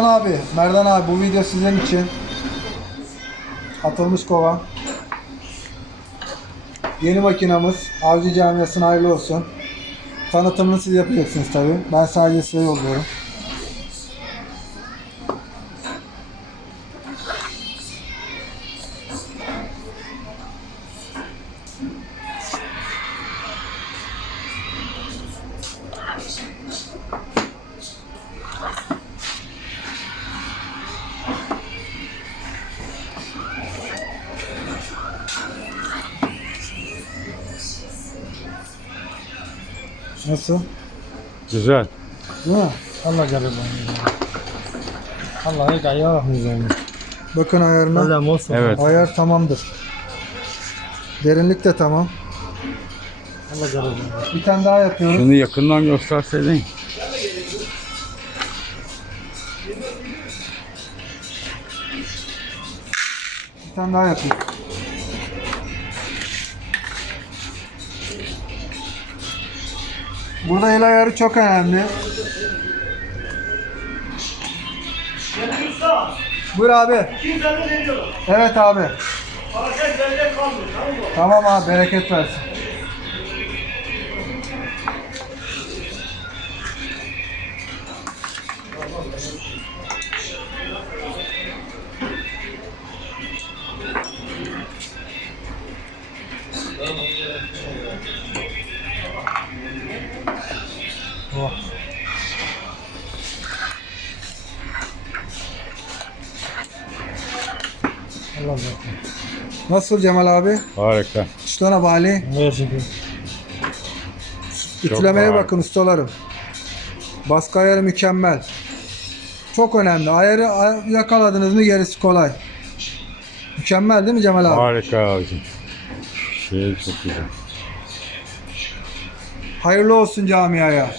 Hasan abi, Merdan abi bu video sizin için. Atılmış kova. Yeni makinamız. Avcı Camiası'na hayırlı olsun. Tanıtımını siz yapacaksınız tabi. Ben sadece size yolluyorum. Nasıl? Güzel. Değil mi? Allah gariban. Allah gayya güzel. Bakın ayarına. Mi olsun? Evet. Ayar tamamdır. Derinlik de tamam. Allah gariban. Bir tane daha yapıyoruz. Şunu yakından gösterseydin. Bir tane daha yapayım. Burada el ayarı çok önemli. Buyur abi. Evet abi. Tamam abi bereket versin. Allah Allah. Nasıl Cemal abi? Harika. Ustana bali. Ne şükür. Ütülemeye bakın ustalarım. Baskı ayarı mükemmel. Çok önemli. Ayarı ay- yakaladınız mı gerisi kolay. Mükemmel değil mi Cemal abi? Harika abicim. Şey çok güzel. Hayırlı olsun camiaya.